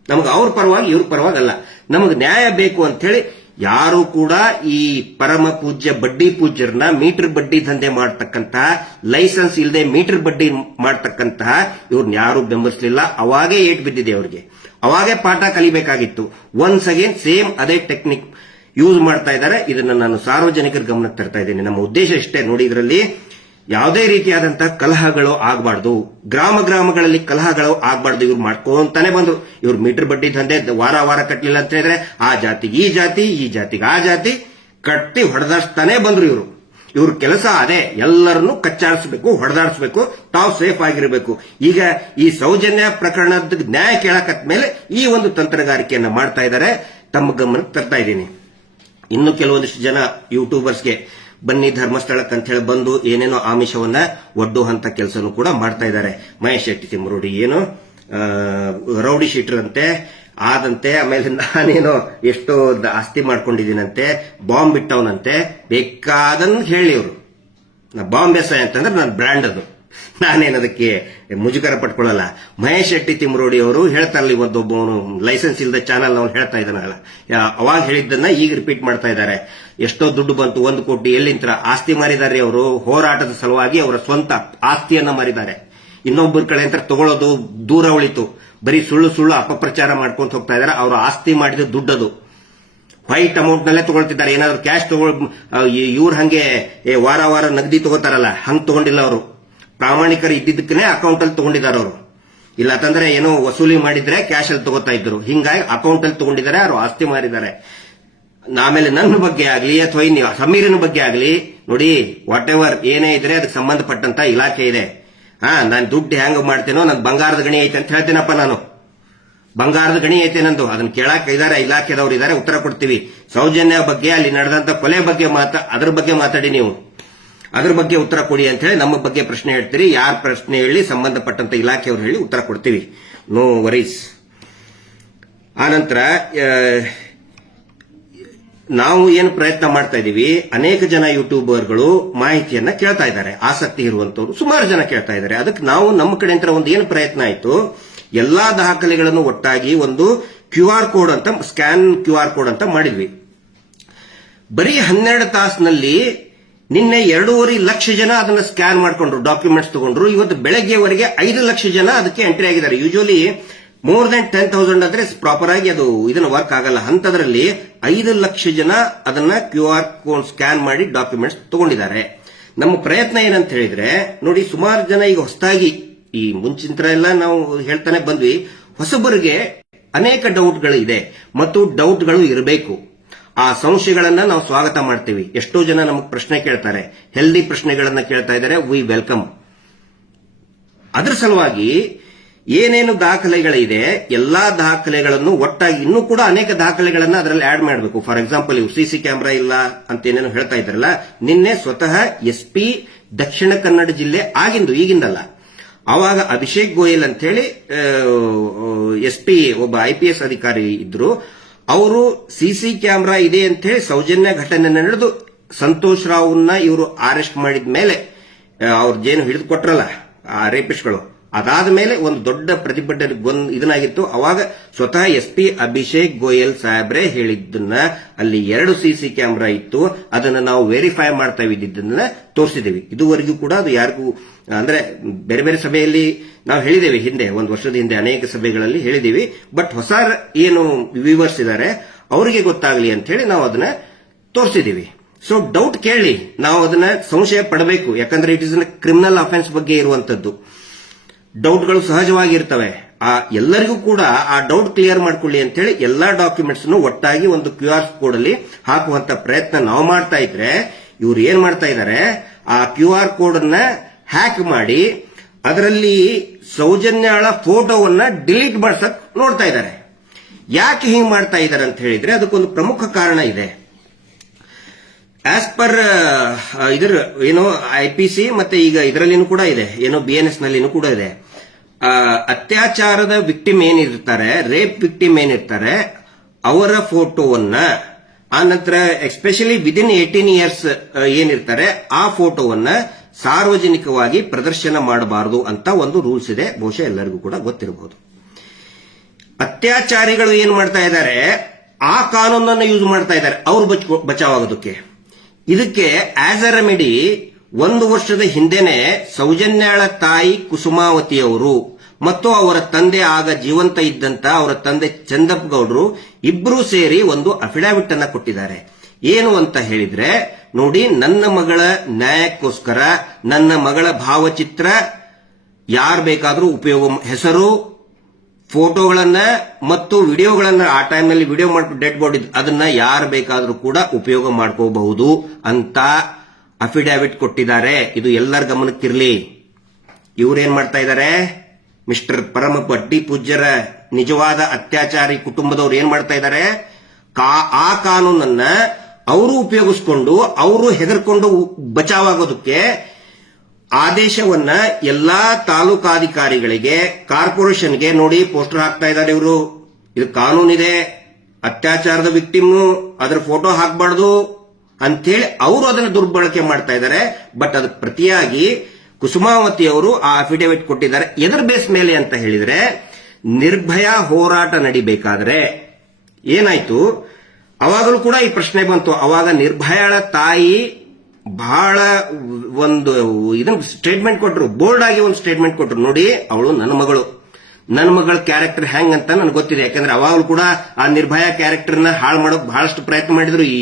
ನಮ್ಗೆ ಅವ್ರ ಪರವಾಗಿ ಇವ್ರ ಪರವಾಗಲ್ಲ, ನಮಗೆ ನ್ಯಾಯ ಬೇಕು ಅಂತ ಹೇಳಿ ಯಾರು ಕೂಡ ಈ ಪರಮ ಪೂಜ್ಯ ಬಡ್ಡಿ ಪೂಜ್ಯರನ್ನ ಮೀಟರ್ ಬಡ್ಡಿ ದಂಧೆ ಮಾಡ್ತಕ್ಕಂತಹ, ಲೈಸೆನ್ಸ್ ಇಲ್ಲದೆ ಮೀಟರ್ ಬಡ್ಡಿ ಮಾಡ್ತಕ್ಕಂತಹ ಇವ್ರನ್ನ ಯಾರು ಬೆಂಬಲಿಸಲಿಲ್ಲ. ಅವಾಗೇ ಏಟ್ ಬಿದ್ದಿದೆ ಅವ್ರಿಗೆ, ಅವಾಗೇ ಪಾಠ ಕಲಿಬೇಕಾಗಿತ್ತು. ಒನ್ಸ್ ಅಗೇನ್ ಸೇಮ್ ಅದೇ ಟೆಕ್ನಿಕ್ ಯೂಸ್ ಮಾಡ್ತಾ ಇದ್ದಾರೆ. ಇದನ್ನ ನಾನು ಸಾರ್ವಜನಿಕರ ಗಮನಕ್ಕೆ ತರ್ತಾ ಇದ್ದೀನಿ. ನಮ್ಮ ಉದ್ದೇಶ ಇಷ್ಟೇ ನೋಡಿ, ಇದರಲ್ಲಿ ಯಾವುದೇ ರೀತಿಯಾದಂತಹ ಕಲಹಗಳು ಆಗಬಾರ್ದು, ಗ್ರಾಮಗಳಲ್ಲಿ ಕಲಹಗಳು ಆಗಬಾರ್ದು. ಇವ್ರು ಮಾಡ್ಕೊಂತಾನೆ ಬಂದ್ರು. ಇವ್ರು ಮೀಟರ್ ಬಡ್ಡಿ ದಂಧೆ ವಾರ ಕಟ್ಟಲಿಲ್ಲ ಅಂತ ಹೇಳಿದ್ರೆ ಆ ಜಾತಿಗೆ ಈ ಜಾತಿ, ಈ ಜಾತಿಗೆ ಆ ಜಾತಿ ಕಟ್ಟಿ ಹೊಡೆದಾಡ್ತಾನೆ ಬಂದ್ರು. ಇವ್ರ ಕೆಲಸ ಅದೇ, ಎಲ್ಲರನ್ನು ಕಚ್ಚಾಡಿಸಬೇಕು, ಹೊಡೆದಾಡಿಸಬೇಕು, ತಾವು ಸೇಫ್ ಆಗಿರಬೇಕು. ಈಗ ಈ ಸೌಜನ್ಯ ಪ್ರಕರಣದ ನ್ಯಾಯ ಕೇಳಕತ್ತ ಮೇಲೆ ಈ ಒಂದು ತಂತ್ರಗಾರಿಕೆಯನ್ನ ಮಾಡ್ತಾ ಇದ್ದಾರೆ. ತಮ್ಮ ಗಮನಕ್ಕೆ ತರ್ತಾ ಇದ್ದೀನಿ. ಇನ್ನು ಕೆಲವೊಂದಿಷ್ಟು ಜನ ಯೂಟ್ಯೂಬರ್ಸ್ಗೆ ಬನ್ನಿ ಧರ್ಮಸ್ಥಳಕ್ಕೆ ಅಂತ ಹೇಳಿ ಬಂದು ಏನೇನೋ ಆಮಿಷವನ್ನ ಒಡ್ಡುವಂತ ಕೆಲಸನೂ ಕೂಡ ಮಾಡ್ತಾ ಇದ್ದಾರೆ. ಮಹೇಶ್ ಶೆಟ್ಟಿ ತಿಮ್ಮರೋಡಿ ಏನು ರೌಡಿ ಶೀಟರ್ ಅಂತೆ ಆದಂತೆ, ಆಮೇಲೆ ನಾನೇನೋ ಎಷ್ಟೋ ಆಸ್ತಿ ಮಾಡ್ಕೊಂಡಿದ್ದೀನಂತೆ, ಬಾಂಬ್ ಬಿಟ್ಟವನಂತೆ, ಬೇಕಾದನ್ನು ಹೇಳಿ ಅವರು. ಬಾಂಬ್ ಎಸ್ಐ ಅಂತಂದ್ರೆ ನನ್ನ ಬ್ರ್ಯಾಂಡ್ ಅದು, ನಾನೇನದಕ್ಕೆ ಮುಜುಗರ ಪಟ್ಕೊಳ್ಳಲ್ಲ. ಮಹೇಶ್ ಶೆಟ್ಟಿ ತಿಮ್ಮರೋಡಿ ಅವರು ಹೇಳ್ತಾರಲ್ಲ, ಇವತ್ತೊಬ್ಬವನು ಲೈಸೆನ್ಸ್ ಇಲ್ಲದ ಚಾನಲ್ ಅವ್ನು ಹೇಳ್ತಾ ಇದ್ದಾನಲ್ಲ, ಅವಾಗ ಹೇಳಿದ್ದನ್ನ ಈಗ ರಿಪೀಟ್ ಮಾಡ್ತಾ ಇದ್ದಾರೆ. ಎಷ್ಟೋ ದುಡ್ಡು ಬಂತು, 1 ಕೋಟಿ ಎಲ್ಲಿಂತ ಆಸ್ತಿ ಮಾರಿದ್ದಾರೆ ಅವರು. ಹೋರಾಟದ ಸಲುವಾಗಿ ಅವರ ಸ್ವಂತ ಆಸ್ತಿಯನ್ನ ಮಾರಿದ್ದಾರೆ. ಇನ್ನೊಬ್ಬರ ಕಡೆ ಅಂತ ತಗೊಳ್ಳೋದು ದೂರ ಉಳಿತು. ಬರೀ ಸುಳ್ಳು ಅಪಪ್ರಚಾರ ಮಾಡ್ಕೊಂತ ಹೋಗ್ತಾ ಇದ್ದಾರೆ. ಅವರ ಆಸ್ತಿ ಮಾಡಿದ ದುಡ್ಡದು ವೈಟ್ ಅಮೌಂಟ್ ನಲ್ಲೇ ತಗೊಳ್ತಿದ್ದಾರೆ. ಏನಾದ್ರು ಕ್ಯಾಶ್ ಇವ್ರು ಹಂಗೆ ವಾರ ನಗದಿ ತಗೋತಾರಲ್ಲ, ಹಂಗ್ ತಗೊಂಡಿಲ್ಲ ಅವರು. ಪ್ರಾಮಾಣಿಕರು ಇದ್ದಿದ್ದಕ್ಕೇ ಅಕೌಂಟ್ ಅಲ್ಲಿ ತಗೊಂಡಿದ್ದಾರೆ ಅವರು. ಇಲ್ಲ ಅಂತಂದ್ರೆ ಏನೋ ವಸೂಲಿ ಮಾಡಿದ್ರೆ ಕ್ಯಾಶ್ ಅಲ್ಲಿ ತಗೋತಾ ಇದ್ರು. ಹಿಂಗಾಗಿ ಅಕೌಂಟ್ ಅಲ್ಲಿ ತಗೊಂಡಿದ್ದಾರೆ, ಅವರು ಆಸ್ತಿ ಮಾರಿದ್ದಾರೆ. ಆಮೇಲೆ ನನ್ನ ಬಗ್ಗೆ ಆಗ್ಲಿ ಅಥವಾ ಸಮೀರನ ಬಗ್ಗೆ ಆಗ್ಲಿ ನೋಡಿ, ವಾಟ್ ಎವರ್ ಏನೇ ಇದ್ರೆ ಅದಕ್ಕೆ ಸಂಬಂಧಪಟ್ಟಂತ ಇಲಾಖೆ ಇದೆ. ನಾನು ದುಡ್ಡು ಹೆಂಗ್ ಮಾಡ್ತೇನೋ, ನನ್ನ ಬಂಗಾರದ ಗಣಿ ಐತೆ ಅಂತ ಹೇಳ್ತೇನಪ್ಪ. ನಾನು ಬಂಗಾರದ ಗಣಿ ಐತೆ ನಂದು, ಅದನ್ನ ಕೇಳಾಕ ಇದಾರೆ, ಇಲಾಖೆದವ್ರು ಇದಾರೆ, ಉತ್ತರ ಕೊಡ್ತೀವಿ. ಸೌಜನ್ಯ ಬಗ್ಗೆ, ಅಲ್ಲಿ ನಡೆದಂತ ಕೊಲೆ ಬಗ್ಗೆ ಅದ್ರ ಬಗ್ಗೆ ಮಾತಾಡಿ, ನೀವು ಅದ್ರ ಬಗ್ಗೆ ಉತ್ತರ ಕೊಡಿ ಅಂತ ಹೇಳಿ ನಮ್ಮ ಬಗ್ಗೆ ಪ್ರಶ್ನೆ ಹೇಳ್ತೀರಿ. ಯಾರ ಪ್ರಶ್ನೆ ಹೇಳಿ, ಸಂಬಂಧಪಟ್ಟಂತ ಇಲಾಖೆಯವ್ರು ಹೇಳಿ ಉತ್ತರ ಕೊಡ್ತೀವಿ, ನೋ ವರೀಸ್. ಆನಂತರ ನಾವು ಏನು ಪ್ರಯತ್ನ ಮಾಡ್ತಾ ಇದೀವಿ, ಅನೇಕ ಜನ ಯೂಟ್ಯೂಬರ್ಗಳು ಮಾಹಿತಿಯನ್ನ ಕೇಳ್ತಾ ಇದ್ದಾರೆ, ಆಸಕ್ತಿ ಇರುವಂತವ್ರು ಸುಮಾರು ಜನ ಕೇಳ್ತಾ ಇದ್ದಾರೆ. ಅದಕ್ಕೆ ನಾವು ನಮ್ಮ ಕಡೆಯಿಂದ ಒಂದು ಏನು ಪ್ರಯತ್ನ ಆಯ್ತು, ಎಲ್ಲಾ ದಾಖಲೆಗಳನ್ನು ಒಟ್ಟಾಗಿ ಒಂದು QR ಕೋಡ್ ಅಂತ, ಸ್ಕ್ಯಾನ್ QR ಕೋಡ್ ಅಂತ ಮಾಡಿದ್ವಿ. ಬರೀ 12 ತಾಸಿನಲ್ಲಿ ನಿನ್ನೆ 2.5 ಲಕ್ಷ ಜನ ಅದನ್ನ ಸ್ಕ್ಯಾನ್ ಮಾಡ್ಕೊಂಡ್ರು, ಡಾಕ್ಯುಮೆಂಟ್ಸ್ ತಗೊಂಡ್ರು. ಇವತ್ತು ಬೆಳಗ್ಗೆವರೆಗೆ 5 ಲಕ್ಷ ಜನ ಅದಕ್ಕೆ ಎಂಟ್ರಿ ಆಗಿದ್ದಾರೆ. ಯೂಶುವಲಿ ಮೋರ್ ದನ್ 10,000 ಅಂದ್ರೆ ಪ್ರಾಪರ್ ಆಗಿ ಅದು ಇದನ್ನ ವರ್ಕ್ ಆಗಲ್ಲ. ಅಂತದ್ರಲ್ಲಿ 5 ಲಕ್ಷ ಜನ ಅದನ್ನ QR ಕೋಡ್ ಸ್ಕ್ಯಾನ್ ಮಾಡಿ ಡಾಕ್ಯುಮೆಂಟ್ಸ್ ತಗೊಂಡಿದ್ದಾರೆ. ನಮ್ಮ ಪ್ರಯತ್ನ ಏನಂತ ಹೇಳಿದ್ರೆ, ನೋಡಿ, ಸುಮಾರು ಜನ ಈಗ ಹೊಸದಾಗಿ, ಈ ಮುಂಚಿನ ಎಲ್ಲ ನಾವು ಹೇಳ್ತಾನೆ ಬಂದ್ವಿ, ಹೊಸಬರಿಗೆ ಅನೇಕ ಡೌಟ್ಗಳು ಇದೆ ಮತ್ತು ಡೌಟ್ಗಳು ಇರಬೇಕು. ಆ ಸಂಶಯಗಳನ್ನ ನಾವು ಸ್ವಾಗತ ಮಾಡ್ತೀವಿ. ಎಷ್ಟೋ ಜನ ನಮಗೆ ಪ್ರಶ್ನೆ ಕೇಳ್ತಾರೆ, ಹೆಲ್ದಿ ಪ್ರಶ್ನೆಗಳನ್ನ ಕೇಳ್ತಾ ಇದ್ದಾರೆ, ವಿ ವೆಲ್ಕಮ್. ಅದರ ಸಲುವಾಗಿ ಏನೇನು ದಾಖಲೆಗಳಿದೆ, ಎಲ್ಲಾ ದಾಖಲೆಗಳನ್ನು ಒಟ್ಟಾಗಿ, ಇನ್ನೂ ಕೂಡ ಅನೇಕ ದಾಖಲೆಗಳನ್ನ ಅದರಲ್ಲಿ ಆಡ್ ಮಾಡಬೇಕು. ಫಾರ್ ಎಕ್ಸಾಂಪಲ್, ಇವು ಸಿಸಿ ಕ್ಯಾಮೆರಾ ಇಲ್ಲ ಅಂತ ಏನೇನು ಹೇಳ್ತಾ ಇದ್ದಾರಲ್ಲ, ನಿನ್ನೆ ಸ್ವತಃ SP ದಕ್ಷಿಣ ಕನ್ನಡ ಜಿಲ್ಲೆ ಆಗಿಂದು, ಈಗಿಂದಲ್ಲ, ಆವಾಗ ಅಭಿಷೇಕ್ ಗೋಯಲ್ ಅಂತ ಹೇಳಿ SP ಒಬ್ಬ IPS ಅಧಿಕಾರಿ ಇದ್ರು. ಅವರು ಸಿಸಿ ಕ್ಯಾಮೆರಾ ಇದೆ ಅಂತ ಹೇಳಿ ಸೌಜನ್ಯ ಘಟನೆ ನಡೆದು ಸಂತೋಷ್ ರಾವ್ನ ಇವರು ಅರೆಸ್ಟ್ ಮಾಡಿದ ಮೇಲೆ, ಅವ್ರ ಜೇನು ಹಿಡಿದು ಕೊಟ್ರಲ್ಲ ಆ ರೇಪಿಸ್ಟ್ಗಳು, ಅದಾದ ಮೇಲೆ ಒಂದು ದೊಡ್ಡ ಪ್ರತಿಭಟನೆ ಇದನ್ನಾಗಿತ್ತು. ಅವಾಗ ಸ್ವತಃ SP ಅಭಿಷೇಕ್ ಗೋಯಲ್ ಸಾಹೇಬ್ರೆ ಹೇಳಿದ್ದನ್ನ, ಅಲ್ಲಿ 2 ಸಿಸಿ ಕ್ಯಾಮೆರಾ ಇತ್ತು, ಅದನ್ನ ನಾವು ವೆರಿಫೈ ಮಾಡ್ತಾ ಇದ್ದಿದ್ದನ್ನ ತೋರಿಸಿದೀವಿ. ಇದುವರೆಗೂ ಕೂಡ ಅದು ಯಾರಿಗೂ, ಅಂದ್ರೆ ಬೇರೆ ಬೇರೆ ಸಭೆಯಲ್ಲಿ ನಾವು ಹೇಳಿದ್ದೇವೆ, ಹಿಂದೆ 1 ವರ್ಷದ ಹಿಂದೆ ಅನೇಕ ಸಭೆಗಳಲ್ಲಿ ಹೇಳಿದೀವಿ. ಬಟ್ ಹೊಸ ಏನು ವ್ಯೂವರ್ಸ್ ಇದ್ದಾರೆ ಅವರಿಗೆ ಗೊತ್ತಾಗ್ಲಿ ಅಂತ ಹೇಳಿ ನಾವು ಅದನ್ನ ತೋರಿಸಿದೀವಿ. ಸೊ ಡೌಟ್ ಕೇಳಿ, ನಾವು ಅದನ್ನ ಸಂಶಯ ಪಡಬೇಕು. ಯಾಕಂದ್ರೆ ಇಟ್ ಇಸ್ ಕ್ರಿಮಿನಲ್ ಅಫೆನ್ಸ್ ಬಗ್ಗೆ ಇರುವಂತದ್ದು. ಡೌಟ್ಗಳು ಸಹಜವಾಗಿರ್ತವೆ. ಎಲ್ಲರಿಗೂ ಕೂಡ ಆ ಡೌಟ್ ಕ್ಲಿಯರ್ ಮಾಡ್ಕೊಳ್ಳಿ ಅಂತ ಹೇಳಿ ಎಲ್ಲಾ ಡಾಕ್ಯುಮೆಂಟ್ಸ್ ಒಟ್ಟಾಗಿ ಒಂದು QR ಕೋಡ್ ಅಲ್ಲಿ ಹಾಕುವಂತ ಪ್ರಯತ್ನ ನಾವು ಮಾಡ್ತಾ ಇದ್ರೆ, ಇವ್ರು ಏನ್ ಮಾಡ್ತಾ ಇದ್ದಾರೆ, ಆ QR ಕೋಡ್ ಅನ್ನ ಹ್ಯಾಕ್ ಮಾಡಿ ಅದರಲ್ಲಿ ಸೌಜನ್ಯಾಳ ಫೋಟೋವನ್ನ ಡಿಲೀಟ್ ಮಾಡ್ಸಕ್ ನೋಡ್ತಾ ಇದ್ದಾರೆ. ಯಾಕೆ ಹಿಂಗ್ ಮಾಡ್ತಾ ಇದ್ದಾರೆ ಅಂತ ಹೇಳಿದ್ರೆ, ಅದಕ್ಕೊಂದು ಪ್ರಮುಖ ಕಾರಣ ಇದೆ. ಆಸ್ ಪರ್ ಇದರ ಏನೋ IPC ಮತ್ತೆ ಈಗ ಇದರಲ್ಲಿನೂ ಕೂಡ ಇದೆ, ಏನೋ BNS ನಲ್ಲಿನೂ ಕೂಡ ಇದೆ. ಅತ್ಯಾಚಾರದ ವಿಕ್ಟಿಮ್ ಏನಿರ್ತಾರೆ, ರೇಪ್ ವಿಕ್ಟಿಮ್ ಏನಿರ್ತಾರೆ, ಅವರ ಫೋಟೋವನ್ನ, ಆ ನಂತರ ಎಸ್ಪೆಷಲಿ ವಿದಿನ್ 18 ಇಯರ್ಸ್ ಏನಿರ್ತಾರೆ, ಆ ಫೋಟೋವನ್ನ ಸಾರ್ವಜನಿಕವಾಗಿ ಪ್ರದರ್ಶನ ಮಾಡಬಾರದು ಅಂತ ಒಂದು ರೂಲ್ಸ್ ಇದೆ. ಬಹುಶಃ ಎಲ್ಲರಿಗೂ ಕೂಡ ಗೊತ್ತಿರಬಹುದು. ಅತ್ಯಾಚಾರಿಗಳು ಏನ್ ಮಾಡ್ತಾ ಇದ್ದಾರೆ, ಆ ಕಾನೂನನ್ನು ಯೂಸ್ ಮಾಡ್ತಾ ಇದ್ದಾರೆ ಅವ್ರು ಬಚಾವಾಗೋದಕ್ಕೆ. ಇದಕ್ಕೆ ಆಸ್ ಅ ರೆಮಿಡಿ 1 ವರ್ಷದ ಹಿಂದೆನೆ ಸೌಜನ್ಯಾಳ ತಾಯಿ ಕುಸುಮಾವತಿಯವರು ಮತ್ತು ಅವರ ತಂದೆ, ಆಗ ಜೀವಂತ ಇದ್ದಂತ ಅವರ ತಂದೆ ಚಂದಪ್ಪ ಗೌಡ್ರು ಇಬ್ರು ಸೇರಿ ಒಂದು ಅಫಿಡವಿಟ್ ಅನ್ನ ಕೊಟ್ಟಿದ್ದಾರೆ. ಏನು ಅಂತ ಹೇಳಿದ್ರೆ, ನೋಡಿ, ನನ್ನ ಮಗಳ ನ್ಯಾಯಕ್ಕೋಸ್ಕರ ನನ್ನ ಮಗಳ ಭಾವಚಿತ್ರ ಯಾರು ಬೇಕಾದರೂ ಉಪಯೋಗ, ಹೆಸರು, ಫೋಟೋಗಳನ್ನ ಮತ್ತು ವಿಡಿಯೋಗಳನ್ನ, ಆ ಟೈಮ್ನಲ್ಲಿ ವಿಡಿಯೋ ಮಾಡ್ಕೊಂಡು ಡೆಡ್ ಬಾಡಿ ಅದನ್ನ ಯಾರು ಬೇಕಾದರೂ ಕೂಡ ಉಪಯೋಗ ಮಾಡ್ಕೋಬಹುದು ಅಂತ ಅಫಿಡಾವಿಟ್ ಕೊಟ್ಟಿದ್ದಾರೆ. ಇದು ಎಲ್ಲರ ಗಮನಕ್ಕಿರಲಿ. ಇವ್ರೇನ್ ಮಾಡ್ತಾ ಇದ್ದಾರೆ, ಮಿಸ್ಟರ್ ಪರಮ ಬಡ್ಡಿ ಪೂಜ್ಯರ ನಿಜವಾದ ಅತ್ಯಾಚಾರಿ ಕುಟುಂಬದವ್ರು ಏನ್ ಮಾಡ್ತಾ ಇದ್ದಾರೆ, ಆ ಕಾನೂನನ್ನ ಅವರು ಉಪಯೋಗಿಸ್ಕೊಂಡು ಅವರು ಹೆದರ್ಕೊಂಡು ಬಚಾವಾಗೋದಕ್ಕೆ ಆದೇಶವನ್ನ ಎಲ್ಲಾ ತಾಲೂಕಾಧಿಕಾರಿಗಳಿಗೆ, ಕಾರ್ಪೊರೇಷನ್ಗೆ ನೋಡಿ ಪೋಸ್ಟರ್ ಹಾಕ್ತಾ ಇದ್ದಾರೆ. ಇವರು ಇದು ಕಾನೂನಿದೆ, ಅತ್ಯಾಚಾರದ ವಿಕ್ಟಿಮ್ ಅದರ ಫೋಟೋ ಹಾಕಬಾರ್ದು ಅಂತೇಳಿ ಅವರು ಅದನ್ನು ದುರ್ಬಳಕೆ ಮಾಡ್ತಾ ಇದ್ದಾರೆ. ಬಟ್ ಅದಕ್ಕೆ ಪ್ರತಿಯಾಗಿ ಕುಸುಮಾವತಿ ಅವರು ಆ ಅಫಿಡೇವಿಟ್ ಕೊಟ್ಟಿದ್ದಾರೆ. ಎದರ್ ಬೇಸ್ ಮೇಲೆ ಅಂತ ಹೇಳಿದ್ರೆ, ನಿರ್ಭಯ ಹೋರಾಟ ನಡಿಬೇಕಾದ್ರೆ ಏನಾಯ್ತು, ಅವಾಗಲೂ ಕೂಡ ಈ ಪ್ರಶ್ನೆ ಬಂತು. ಅವಾಗ ನಿರ್ಭಯಾಳ ತಾಯಿ ಬಹಳ ಒಂದು ಇದನ್ನ ಸ್ಟೇಟ್ಮೆಂಟ್ ಕೊಟ್ಟರು, ಬೋಲ್ಡ್ ಆಗಿ ಒಂದು ಸ್ಟೇಟ್ಮೆಂಟ್ ಕೊಟ್ಟರು. ನೋಡಿ, ಅವಳು ನನ್ನ ಮಗಳ ಕ್ಯಾರೆಕ್ಟರ್ ಹೆಂಗ್ ಅಂತ ನನಗೆ ಗೊತ್ತಿದೆ. ಯಾಕಂದ್ರೆ ಅವಾಗಲೂ ಕೂಡ ಆ ನಿರ್ಭಯ ಕ್ಯಾರೆಕ್ಟರ್ನ ಹಾಳು ಮಾಡೋಕೆ ಬಹಳಷ್ಟು ಪ್ರಯತ್ನ ಮಾಡಿದ್ರು. ಈ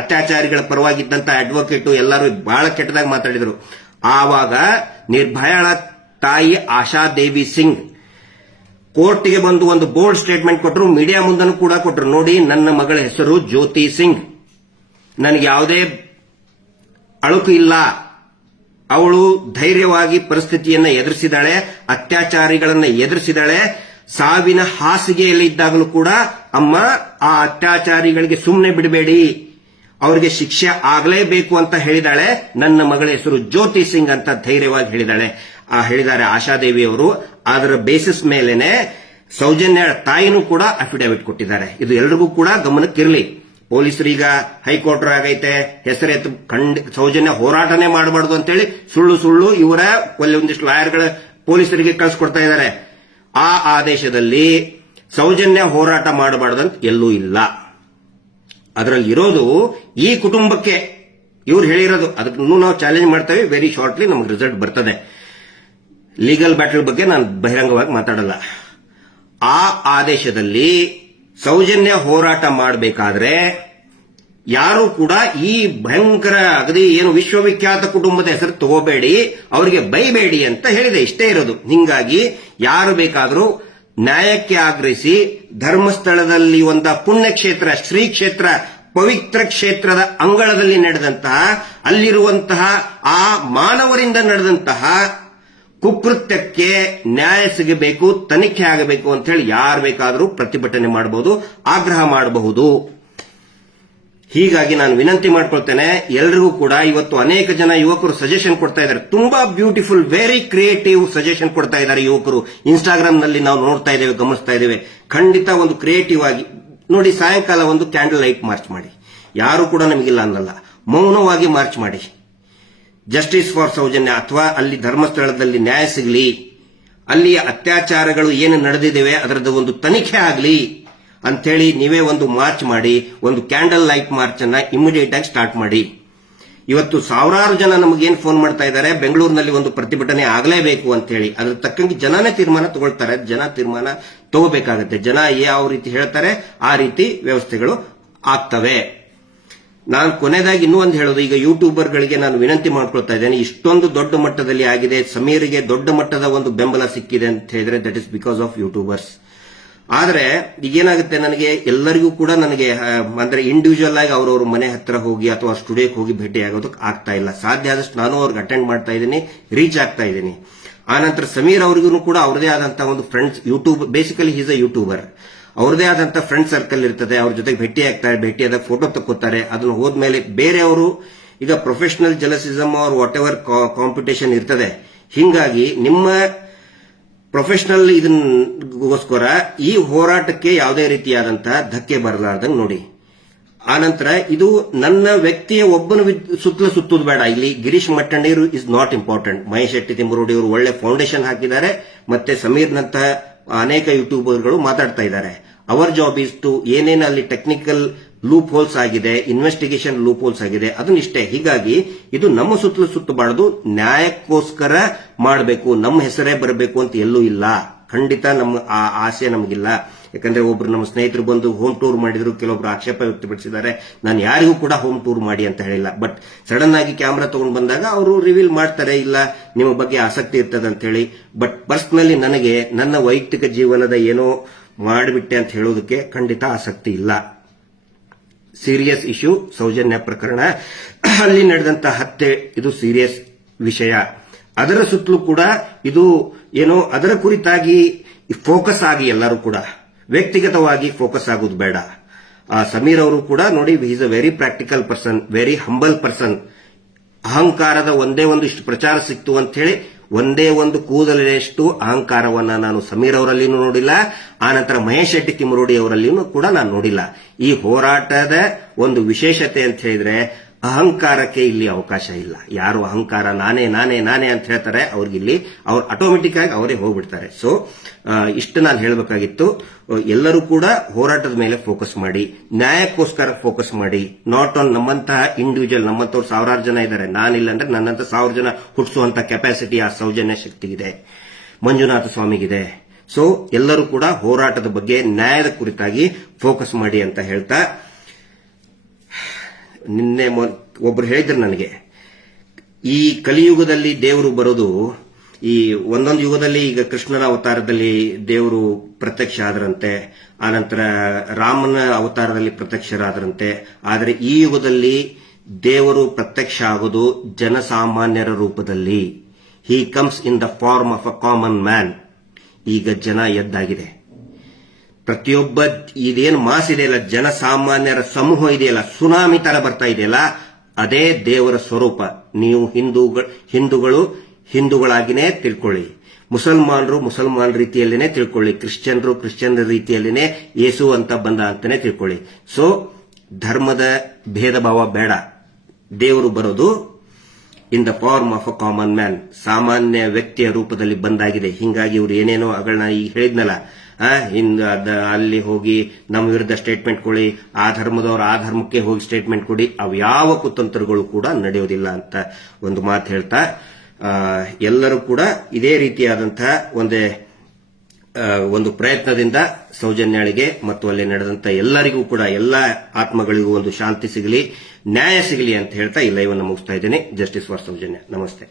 ಅತ್ಯಾಚಾರಿಗಳ ಪರವಾಗಿದ್ದಂತ ಅಡ್ವೊಕೇಟ್ ಎಲ್ಲರೂ ಬಹಳ ಕೆಟ್ಟದಾಗಿ ಮಾತಾಡಿದ್ರು. ಆವಾಗ ನಿರ್ಭಯಾಳ ತಾಯಿ ಆಶಾದೇವಿ ಸಿಂಗ್ ಕೋರ್ಟ್ಗೆ ಬಂದು ಒಂದು ಬೋಲ್ಡ್ ಸ್ಟೇಟ್ಮೆಂಟ್ ಕೊಟ್ಟರು. ಮೀಡಿಯಾ ಮುಂದನ್ನು ಕೂಡ ಕೊಟ್ಟರು. ನೋಡಿ, ನನ್ನ ಮಗಳ ಹೆಸರು ಜ್ಯೋತಿ ಸಿಂಗ್, ನನಗೆ ಯಾವುದೇ ಅಳುಕು ಇಲ್ಲ, ಅವಳು ಧೈರ್ಯವಾಗಿ ಪರಿಸ್ಥಿತಿಯನ್ನ ಎದುರಿಸಿದಾಳೆ, ಅತ್ಯಾಚಾರಿಗಳನ್ನ ಎದುರಿಸಿದಾಳೆ. ಸಾವಿನ ಹಾಸಿಗೆಯಲ್ಲಿ ಇದ್ದಾಗಲೂ ಕೂಡ ಅಮ್ಮ, ಆ ಅತ್ಯಾಚಾರಿಗಳಿಗೆ ಸುಮ್ಮನೆ ಬಿಡಬೇಡಿ, ಅವರಿಗೆ ಶಿಕ್ಷೆ ಆಗಲೇಬೇಕು ಅಂತ ಹೇಳಿದಾಳೆ. ನನ್ನ ಮಗಳ ಹೆಸರು ಜ್ಯೋತಿ ಸಿಂಗ್ ಅಂತ ಧೈರ್ಯವಾಗಿ ಹೇಳಿದ್ದಾರೆ ಆಶಾದೇವಿ ಅವರು. ಅದರ ಬೇಸಿಸ್ ಮೇಲೆನೆ ಸೌಜನ್ಯ ತಾಯಿನೂ ಕೂಡ ಅಫಿಡೇವಿಟ್ ಕೊಟ್ಟಿದ್ದಾರೆ. ಇದು ಎಲ್ರಿಗೂ ಕೂಡ ಗಮನಕ್ಕಿರಲಿ. ಪೊಲೀಸರೀಗ ಹೈಕೋರ್ಟ್ ಆಗೈತೆ, ಹೆಸರೆತ್ತು ಸೌಜನ್ಯ ಹೋರಾಟನೇ ಮಾಡಬಾರ್ದು ಅಂತೇಳಿ ಸುಳ್ಳು ಇವರ ಒಂದಿಷ್ಟು ಲಾಯರ್ಗಳ ಪೊಲೀಸರಿಗೆ ಕಳಿಸ್ಕೊಡ್ತಾ ಇದ್ದಾರೆ. ಆ ಆದೇಶದಲ್ಲಿ ಸೌಜನ್ಯ ಹೋರಾಟ ಮಾಡಬಾರ್ದಂತ ಎಲ್ಲೂ ಇಲ್ಲ. ಅದರಲ್ಲಿ ಇರೋದು ಈ ಕುಟುಂಬಕ್ಕೆ ಇವ್ರು ಹೇಳಿರೋದು. ಅದಕ್ಕೂ ನಾವು ಚಾಲೆಂಜ್ ಮಾಡ್ತೇವೆ. ವೆರಿ ಶಾರ್ಟ್ಲಿ ನಮ್ಗೆ ರಿಸಲ್ಟ್ ಬರ್ತದೆ. ಲೀಗಲ್ ಬ್ಯಾಟಲ್ ಬಗ್ಗೆ ನಾನು ಬಹಿರಂಗವಾಗಿ ಮಾತಾಡಲ್ಲ. ಆ ಆದೇಶದಲ್ಲಿ ಸೌಜನ್ಯ ಹೋರಾಟ ಮಾಡಬೇಕಾದ್ರೆ ಯಾರು ಕೂಡ ಈ ಭಯಂಕರ ಅಗದಿ ಏನು ವಿಶ್ವವಿಖ್ಯಾತ ಕುಟುಂಬದ ಹೆಸರು ತಗೋಬೇಡಿ, ಅವರಿಗೆ ಬೈಬೇಡಿ ಅಂತ ಹೇಳಿದೆ. ಇಷ್ಟೇ ಇರೋದು. ಹಿಂಗಾಗಿ ಯಾರು ಬೇಕಾದರೂ ನ್ಯಾಯಕ್ಕೆ ಆಗ್ರಹಿಸಿ ಧರ್ಮಸ್ಥಳದಲ್ಲಿ ಒಂದ ಪುಣ್ಯಕ್ಷೇತ್ರ, ಶ್ರೀ ಕ್ಷೇತ್ರ, ಪವಿತ್ರ ಕ್ಷೇತ್ರದ ಅಂಗಳದಲ್ಲಿ ನಡೆದಂತಹ, ಅಲ್ಲಿರುವಂತಹ ಆ ಮಾನವರಿಂದ ನಡೆದಂತಹ ಕುಕೃತ್ಯಕ್ಕೆ ನ್ಯಾಯ ಸಿಗಬೇಕು, ತನಿಖೆ ಆಗಬೇಕು ಅಂತ ಹೇಳಿ ಯಾರು ಬೇಕಾದರೂ ಪ್ರತಿಭಟನೆ ಮಾಡಬಹುದು, ಆಗ್ರಹ ಮಾಡಬಹುದು. ಹೀಗಾಗಿ ನಾನು ವಿನಂತಿ ಮಾಡ್ಕೊಳ್ತೇನೆ ಎಲ್ರಿಗೂ ಕೂಡ. ಇವತ್ತು ಅನೇಕ ಜನ ಯುವಕರು ಸಜೆಷನ್ ಕೊಡ್ತಾ ಇದ್ದಾರೆ. ತುಂಬಾ ಬ್ಯೂಟಿಫುಲ್, ವೆರಿ ಕ್ರಿಯೇಟಿವ್ ಸಜೆಷನ್ ಕೊಡ್ತಾ ಇದ್ದಾರೆ ಯುವಕರು. ಇನ್ಸ್ಟಾಗ್ರಾಮ್ ನಲ್ಲಿ ನಾವು ನೋಡ್ತಾ ಇದ್ದೇವೆ, ಗಮನಿಸ್ತಾ ಇದ್ದೇವೆ. ಖಂಡಿತ ಒಂದು ಕ್ರಿಯೇಟಿವ್ ಆಗಿ ನೋಡಿ, ಸಾಯಂಕಾಲ ಒಂದು ಕ್ಯಾಂಡಲ್ ಲೈಟ್ ಮಾರ್ಚ್ ಮಾಡಿ. ಯಾರು ಕೂಡ ನಮಗಿಲ್ಲ ಅನ್ನಲ್ಲ, ಮೌನವಾಗಿ ಮಾರ್ಚ್ ಮಾಡಿ. ಜಸ್ಟಿಸ್ ಫಾರ್ ಸೌಜನ್ಯ, ಅಥವಾ ಅಲ್ಲಿ ಧರ್ಮಸ್ಥಳದಲ್ಲಿ ನ್ಯಾಯ ಸಿಗಲಿ, ಅಲ್ಲಿ ಅತ್ಯಾಚಾರಗಳು ಏನು ನಡೆದಿದ್ದೇವೆ ಅದರದ್ದು ಒಂದು ತನಿಖೆ ಆಗಲಿ ಅಂಥೇಳಿ ನೀವೇ ಒಂದು ಮಾರ್ಚ್ ಮಾಡಿ, ಒಂದು ಕ್ಯಾಂಡಲ್ ಲೈಟ್ ಮಾರ್ಚ್ ಅನ್ನ ಇಮಿಡಿಯೇಟ್ ಆಗಿ ಸ್ಟಾರ್ಟ್ ಮಾಡಿ. ಇವತ್ತು ಸಾವಿರಾರು ಜನ ನಮಗೇನು ಫೋನ್ ಮಾಡ್ತಾ ಇದ್ದಾರೆ, ಬೆಂಗಳೂರಿನಲ್ಲಿ ಒಂದು ಪ್ರತಿಭಟನೆ ಆಗಲೇಬೇಕು ಅಂತ ಹೇಳಿ. ಅದ್ರ ತಕ್ಕಂಗೆ ಜನನೇ ತೀರ್ಮಾನ ತಗೊಳ್ತಾರೆ. ಜನ ತೀರ್ಮಾನ ತಗೋಬೇಕಾಗತ್ತೆ. ಜನ ಯಾವ ರೀತಿ ಹೇಳ್ತಾರೆ ಆ ರೀತಿ ವ್ಯವಸ್ಥೆಗಳು ಆಗ್ತವೆ. ನಾನು ಕೊನೆಯದಾಗಿ ಇನ್ನೂ ಒಂದು ಹೇಳೋದು, ಈಗ ಯೂಟ್ಯೂಬರ್ಗಳಿಗೆ ನಾನು ವಿನಂತಿ ಮಾಡ್ಕೊಳ್ತಾ ಇದ್ದೇನೆ. ಇಷ್ಟೊಂದು ದೊಡ್ಡ ಮಟ್ಟದಲ್ಲಿ ಆಗಿದೆ, ಸಮೀರ್ಗೆ ದೊಡ್ಡ ಮಟ್ಟದ ಒಂದು ಬೆಂಬಲ ಸಿಕ್ಕಿದೆ ಅಂತ ಹೇಳಿದ್ರೆ that is because of YouTubers. ಆದ್ರೆ ಈಗೇನಾಗುತ್ತೆ, ನನಗೆ ಎಲ್ಲರಿಗೂ ಕೂಡ ನನಗೆ ಅಂದ್ರೆ ಇಂಡಿವಿಜುವಲ್ ಆಗಿ ಅವರವ್ರ ಮನೆ ಹತ್ರ ಹೋಗಿ ಅಥವಾ ಸ್ಟುಡಿಯೋಕ್ಕೆ ಹೋಗಿ ಭೇಟಿ ಆಗೋದಕ್ಕೆ ಆಗ್ತಾ ಇಲ್ಲ. ಸಾಧ್ಯ ಆದಷ್ಟು ನಾನು ಅವ್ರಿಗೆ ಅಟೆಂಡ್ ಮಾಡ್ತಾ ಇದ್ದೀನಿ, ರೀಚ್ ಆಗ್ತಾ ಇದ್ದೀನಿ. ಆನಂತರ ಸಮೀರ್ ಅವ್ರಿಗೂ ಕೂಡ ಅವ್ರದೇ ಆದಂತಹ ಒಂದು friends, YouTube basically is a YouTuber, ಅವ್ರದೇ ಆದಂತಹ ಫ್ರೆಂಡ್ ಸರ್ಕಲ್ ಇರ್ತದೆ. ಅವ್ರ ಜೊತೆಗೆ ಭೇಟಿ ಆಗ್ತಾರೆ, ಭೇಟಿಯಾದಾಗ ಫೋಟೋ ತಕ್ಕೋತಾರೆ. ಅದನ್ನು ಹೋದ್ಮೇಲೆ ಬೇರೆಯವರು ಈಗ professional jealousies or whatever competition ಇರ್ತದೆ. ಹಿಂಗಾಗಿ ನಿಮ್ಮ ಪ್ರೊಫೆಷನಲ್ ಇದನ್ಗೋಸ್ಕರ ಈ ಹೋರಾಟಕ್ಕೆ ಯಾವುದೇ ರೀತಿಯಾದಂತಹ ಧಕ್ಕೆ ಬರಲಾರ್ದಂಗೆ ನೋಡಿ. ಆನಂತರ ಇದು ನನ್ನ ವ್ಯಕ್ತಿಯ ಒಬ್ಬನ ಸುತ್ತಲೂ ಸುತ್ತುದು ಬೇಡ. ಇಲ್ಲಿ Girish Mattannavar is not important. Mahesh Shetty Thimarodi ಅವರು ಒಳ್ಳೆ ಫೌಂಡೇಶನ್ ಹಾಕಿದ್ದಾರೆ, ಮತ್ತೆ ಸಮೀರ್ನಂತಹ ಅನೇಕ ಯೂಟ್ಯೂಬರ್ಗಳು ಮಾತಾಡ್ತಾ ಇದ್ದಾರೆ. ಅವರ್ ಜಾಬ್ ಇಸ್ ಟು ಏನೇನು ಅಲ್ಲಿ ಟೆಕ್ನಿಕಲ್ ಲೂಪ್ ಹೋಲ್ಸ್ ಆಗಿದೆ, ಇನ್ವೆಸ್ಟಿಗೇಷನ್ ಲೂಪ್ ಹೋಲ್ಸ್ ಆಗಿದೆ, ಅದನ್ನಿಷ್ಟೇ. ಹೀಗಾಗಿ ಇದು ನಮ್ಮ ಸುತ್ತಲೂ ಸುತ್ತಬಾರದು, ನ್ಯಾಯಕ್ಕೋಸ್ಕರ ಮಾಡಬೇಕು, ನಮ್ಮ ಹೆಸರೇ ಬರಬೇಕು ಅಂತ ಎಲ್ಲೂ ಇಲ್ಲ. ಖಂಡಿತ ನಮ್ಮ ಆ ಆಸೆ ನಮಗಿಲ್ಲ. ಯಾಕಂದ್ರೆ ಒಬ್ರು ನಮ್ಮ ಸ್ನೇಹಿತರು ಬಂದು ಹೋಮ್ ಟೂರ್ ಮಾಡಿದ್ರು, ಕೆಲವೊಬ್ರು ಆಕ್ಷೇಪ ವ್ಯಕ್ತಪಡಿಸಿದ್ದಾರೆ. ನಾನು ಯಾರಿಗೂ ಕೂಡ ಹೋಮ್ ಟೂರ್ ಮಾಡಿ ಅಂತ ಹೇಳಿಲ್ಲ, ಬಟ್ ಸಡನ್ ಆಗಿ ಕ್ಯಾಮ್ರಾ ತಗೊಂಡು ಬಂದಾಗ ಅವರು ರಿವೀಲ್ ಮಾಡ್ತಾರೆ, ಇಲ್ಲ ನಿಮ್ಮ ಬಗ್ಗೆ ಆಸಕ್ತಿ ಇರ್ತದೆ ಅಂತ ಹೇಳಿ. ಬಟ್ ಪರ್ಸನಲಿ ನನಗೆ ನನ್ನ ವೈಯಕ್ತಿಕ ಜೀವನದ ಏನೋ ಮಾಡಿಬಿಟ್ಟೆ ಅಂತ ಹೇಳೋದಕ್ಕೆ ಖಂಡಿತ ಆಸಕ್ತಿ ಇಲ್ಲ. ಸೀರಿಯಸ್ ಇಶ್ಯೂ ಸೌಜನ್ಯ ಪ್ರಕರಣ, ಅಲ್ಲಿ ನಡೆದಂತ ಹತ್ಯೆ, ಇದು ಸೀರಿಯಸ್ ವಿಷಯ. ಅದರ ಸುತ್ತಲೂ ಕೂಡ ಇದು ಏನೋ ಅದರ ಕುರಿತಾಗಿ ಫೋಕಸ್ ಆಗಿ ಎಲ್ಲರೂ ಕೂಡ ವ್ಯಕ್ತಿಗತವಾಗಿ ಫೋಕಸ್ ಆಗೋದು ಬೇಡ. ಸಮೀರ್ ಅವರು ಕೂಡ ನೋಡಿ, is a very practical person, very humble person. ಅಹಂಕಾರದ ಒಂದೇ ಒಂದು ಇಷ್ಟು ಪ್ರಚಾರ ಸಿಕ್ತು ಅಂತ ಹೇಳಿ ಒಂದೇ ಒಂದು ಕೂದಲೆಷ್ಟು ಅಹಂಕಾರವನ್ನ ನಾನು ಸಮೀರ್ ಅವರಲ್ಲಿನೂ ನೋಡಿಲ್ಲ, ಆನಂತರ ಮಹೇಶ್ ಶೆಟ್ಟಿ ತಿಮರೋಡಿ ಅವರಲ್ಲಿನೂ ಕೂಡ ನಾನು ನೋಡಿಲ್ಲ. ಈ ಹೋರಾಟದ ಒಂದು ವಿಶೇಷತೆ ಅಂತ ಹೇಳಿದ್ರೆ ಅಹಂಕಾರಕ್ಕೆ ಇಲ್ಲಿ ಅವಕಾಶ ಇಲ್ಲ. ಯಾರು ಅಹಂಕಾರ ನಾನೇ ನಾನೇ ನಾನೇ ಅಂತ ಹೇಳ್ತಾರೆ, ಅವ್ರಿಗಿಲ್ಲಿ ಅವ್ರು ಆಟೋಮೆಟಿಕ್ ಆಗಿ ಅವರೇ ಹೋಗ್ಬಿಡ್ತಾರೆ. ಸೊ ಇಷ್ಟು ನಾನು ಹೇಳಬೇಕಾಗಿತ್ತು. ಎಲ್ಲರೂ ಕೂಡ ಹೋರಾಟದ ಮೇಲೆ ಫೋಕಸ್ ಮಾಡಿ, ನ್ಯಾಯಕ್ಕೋಸ್ಕರ ಫೋಕಸ್ ಮಾಡಿ, ನಾಟ್ ಆನ್ ನಮ್ಮಂತಹ ಇಂಡಿವಿಜುವಲ್. ನಮ್ಮಂತವ್ರು ಸಾವಿರಾರು ಜನ ಇದ್ದಾರೆ, ನಾನಿಲ್ಲ ಅಂದ್ರೆ ನನ್ನಂತ 1000 ಜನ ಹುಟ್ಟಿಸುವಂತ ಕೆಪಾಸಿಟಿ ಆ ಸೌಜನ್ಯ ಶಕ್ತಿಗಿದೆ, ಮಂಜುನಾಥ ಸ್ವಾಮಿಗಿದೆ. ಸೊ ಎಲ್ಲರೂ ಕೂಡ ಹೋರಾಟದ ಬಗ್ಗೆ, ನ್ಯಾಯದ ಕುರಿತಾಗಿ ಫೋಕಸ್ ಮಾಡಿ ಅಂತ ಹೇಳ್ತಾ, ನಿನ್ನೆ ಒಬ್ರು ಹೇಳಿದ್ರು ನನಗೆ, ಈ ಕಲಿಯುಗದಲ್ಲಿ ದೇವರು ಬರೋದು, ಈ ಒಂದೊಂದು ಯುಗದಲ್ಲಿ ಈಗ ಕೃಷ್ಣನ ಅವತಾರದಲ್ಲಿ ದೇವರು ಪ್ರತ್ಯಕ್ಷ ಆದರಂತೆ, ಆನಂತರ ರಾಮನ ಅವತಾರದಲ್ಲಿ ಪ್ರತ್ಯಕ್ಷರಾದರಂತೆ. ಆದರೆ ಈ ಯುಗದಲ್ಲಿ ದೇವರು ಪ್ರತ್ಯಕ್ಷ ಆಗೋದು ಜನಸಾಮಾನ್ಯರ ರೂಪದಲ್ಲಿ. He comes in the form of a common man. ಈಗ ಜನ ಎದ್ದಾಗಿದೆ. ಪ್ರತಿಯೊಬ್ಬ ಇದೇನು ಮಾಸ್ ಇದೆಯಲ್ಲ, ಜನಸಾಮಾನ್ಯರ ಸಮೂಹ ಇದೆಯಲ್ಲ, ಸುನಾಮಿ ತರ ಬರ್ತಾ ಇದೆಯಲ್ಲ, ಅದೇ ದೇವರ ಸ್ವರೂಪ. ನೀವು ಹಿಂದೂಗಳು ಹಿಂದೂಗಳಾಗಿನೇ ತಿಳ್ಕೊಳ್ಳಿ, ಮುಸಲ್ಮಾನರು ಮುಸಲ್ಮಾನ್ ರೀತಿಯಲ್ಲೇನೆ ತಿಳ್ಕೊಳ್ಳಿ, ಕ್ರಿಶ್ಚಿಯನ್ರು ಕ್ರಿಶ್ಚಿಯನ್ ರೀತಿಯಲ್ಲೇನೆ ಯೇಸು ಅಂತ ಬಂದ ಅಂತಾನೆ ತಿಳ್ಕೊಳ್ಳಿ. ಸೊ ಧರ್ಮದ ಭೇದ ಭಾವ ಬೇಡ. ದೇವರು ಬರೋದು in the form of a common man, ಸಾಮಾನ್ಯ ವ್ಯಕ್ತಿಯ ರೂಪದಲ್ಲಿ ಬಂದಾಗಿದೆ. ಹಿಂಗಾಗಿ ಇವ್ರು ಏನೇನೋ ಅಗಳನ್ನ ಈಗ ಹೇಳಿದ್ನಲ್ಲ, ಅಲ್ಲಿ ಹೋಗಿ ನಮ್ಮ ವಿರುದ್ಧ ಸ್ಟೇಟ್ಮೆಂಟ್ ಕೊಡಿ, ಆ ಧರ್ಮದವರು ಆ ಧರ್ಮಕ್ಕೆ ಹೋಗಿ ಸ್ಟೇಟ್ಮೆಂಟ್ ಕೊಡಿ, ಅವು ಯಾವ ಕುತಂತ್ರಗಳು ಕೂಡ ನಡೆಯೋದಿಲ್ಲ ಅಂತ ಒಂದು ಮಾತು ಹೇಳ್ತಾ, ಎಲ್ಲರೂ ಕೂಡ ಇದೇ ರೀತಿಯಾದಂತಹ ಒಂದು ಪ್ರಯತ್ನದಿಂದ ಸೌಜನ್ಯಾಳಿಗೆ ಮತ್ತು ಅಲ್ಲಿ ನಡೆದಂತ ಎಲ್ಲರಿಗೂ ಕೂಡ, ಎಲ್ಲ ಆತ್ಮಗಳಿಗೂ ಒಂದು ಶಾಂತಿ ಸಿಗಲಿ, ನ್ಯಾಯ ಸಿಗಲಿ ಅಂತ ಹೇಳ್ತಾ ಈ ಲೈವ್ ಅನ್ನು ಮುಗಿಸ್ತಾ ಇದ್ದೇನೆ. Justice for Soujanya. ನಮಸ್ತೆ.